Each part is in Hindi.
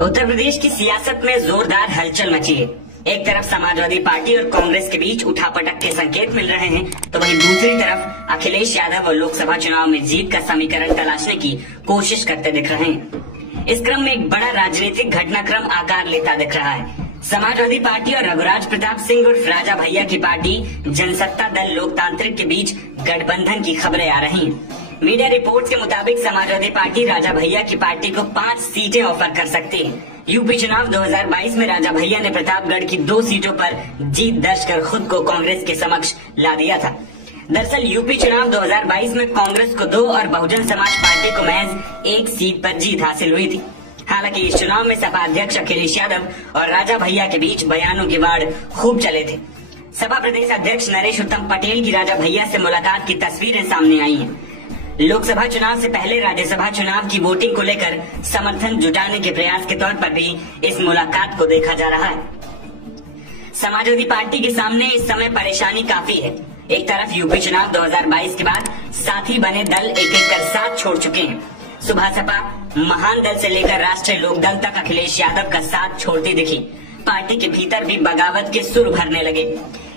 उत्तर प्रदेश की सियासत में जोरदार हलचल मची है। एक तरफ समाजवादी पार्टी और कांग्रेस के बीच उठापटक के संकेत मिल रहे हैं, तो वहीं दूसरी तरफ अखिलेश यादव और लोकसभा चुनाव में जीत का समीकरण तलाशने की कोशिश करते दिख रहे हैं। इस क्रम में एक बड़ा राजनीतिक घटनाक्रम आकार लेता दिख रहा है। समाजवादी पार्टी और रघुराज प्रताप सिंह उर्फ राजा भैया की पार्टी जनसत्ता दल लोकतांत्रिक के बीच गठबंधन की खबरें आ रही हैं। मीडिया रिपोर्ट्स के मुताबिक समाजवादी पार्टी राजा भैया की पार्टी को 5 सीटें ऑफर कर सकती है। यूपी चुनाव 2022 में राजा भैया ने प्रतापगढ़ की 2 सीटों पर जीत दर्ज कर खुद को कांग्रेस के समक्ष ला दिया था। दरअसल यूपी चुनाव 2022 में कांग्रेस को 2 और बहुजन समाज पार्टी को महज 1 सीट पर जीत हासिल हुई थी। हालांकि इस चुनाव में सपा अध्यक्ष अखिलेश यादव और राजा भैया के बीच बयानों के वाड़ खूब चले थे। सपा प्रदेश अध्यक्ष नरेश उत्तम पटेल की राजा भैया से मुलाकात की तस्वीरें सामने आई हैं। लोकसभा चुनाव से पहले राज्यसभा चुनाव की वोटिंग को लेकर समर्थन जुटाने के प्रयास के तौर पर भी इस मुलाकात को देखा जा रहा है। समाजवादी पार्टी के सामने इस समय परेशानी काफी है। एक तरफ यूपी चुनाव 2022 के बाद साथी बने दल एक एक कर साथ छोड़ चुके हैं। सुबह सपा महान दल से लेकर राष्ट्रीय लोकदल तक अखिलेश यादव का साथ छोड़ती दिखी। पार्टी के भीतर भी बगावत के सुर भरने लगे।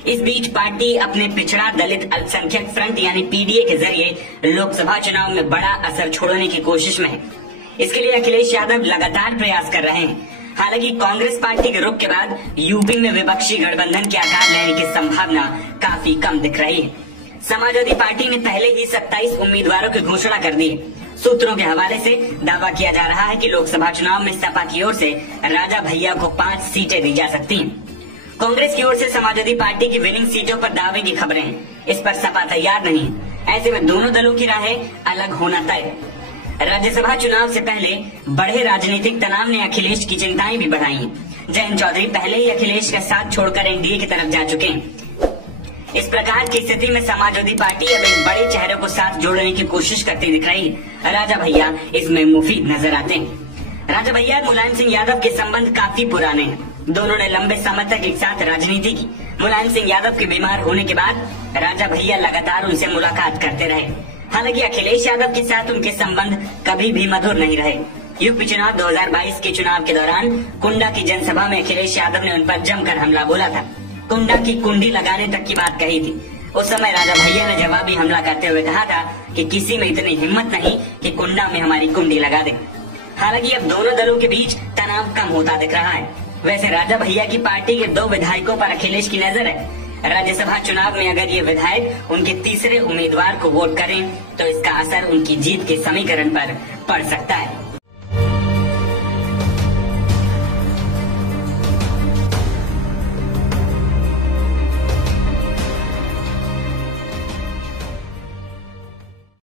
इस बीच पार्टी अपने पिछड़ा दलित अल्पसंख्यक फ्रंट यानी पीडीए के जरिए लोकसभा चुनाव में बड़ा असर छोड़ने की कोशिश में है। इसके लिए अखिलेश यादव लगातार प्रयास कर रहे हैं। हालांकि कांग्रेस पार्टी के रुख के बाद यूपी में विपक्षी गठबंधन के आकार लेने की संभावना काफी कम दिख रही है। समाजवादी पार्टी ने पहले ही 27 उम्मीदवारों की घोषणा कर दी है। सूत्रों के हवाले से दावा किया जा रहा है कि लोकसभा चुनाव में सपा की ओर से राजा भैया को 5 सीटें दी जा सकती हैं। कांग्रेस की ओर से समाजवादी पार्टी की विनिंग सीटों पर दावे की खबरें हैं। इस पर सपा तैयार नहीं है। ऐसे में दोनों दलों की राहें अलग होना तय है। राज्यसभा चुनाव से पहले बढ़े राजनीतिक तनाव ने अखिलेश की चिंताएं भी बढ़ाई हैं। जयंत चौधरी पहले ही अखिलेश का साथ छोड़कर एनडीए की तरफ जा चुके हैं। इस प्रकार की स्थिति में समाजवादी पार्टी अब एक बड़े चेहरे को साथ जोड़ने की कोशिश करती दिख रही है। राजा भैया इसमें मुफीद नजर आते हैं। राजा भैया और मुलायम सिंह यादव के संबंध काफी पुराने हैं। दोनों ने लंबे समय तक एक साथ राजनीति की। मुलायम सिंह यादव के बीमार होने के बाद राजा भैया लगातार उनसे मुलाकात करते रहे। हालांकि अखिलेश यादव के साथ उनके संबंध कभी भी मधुर नहीं रहे। यूपी चुनाव 2022 के चुनाव के दौरान कुंडा की जनसभा में अखिलेश यादव ने उन पर जमकर हमला बोला था। कुंडा की कुंडी लगाने तक की बात कही थी। उस समय राजा भैया ने जवाबी हमला करते हुए कहा था कि किसी में इतनी हिम्मत नहीं कि कुंडा में हमारी कुंडी लगा दे। हालांकि अब दोनों दलों के बीच तनाव कम होता दिख रहा है। वैसे राजा भैया की पार्टी के 2 विधायकों पर अखिलेश की नजर है। राज्यसभा चुनाव में अगर ये विधायक उनके तीसरे उम्मीदवार को वोट करें तो इसका असर उनकी जीत के समीकरण पर पड़ सकता है।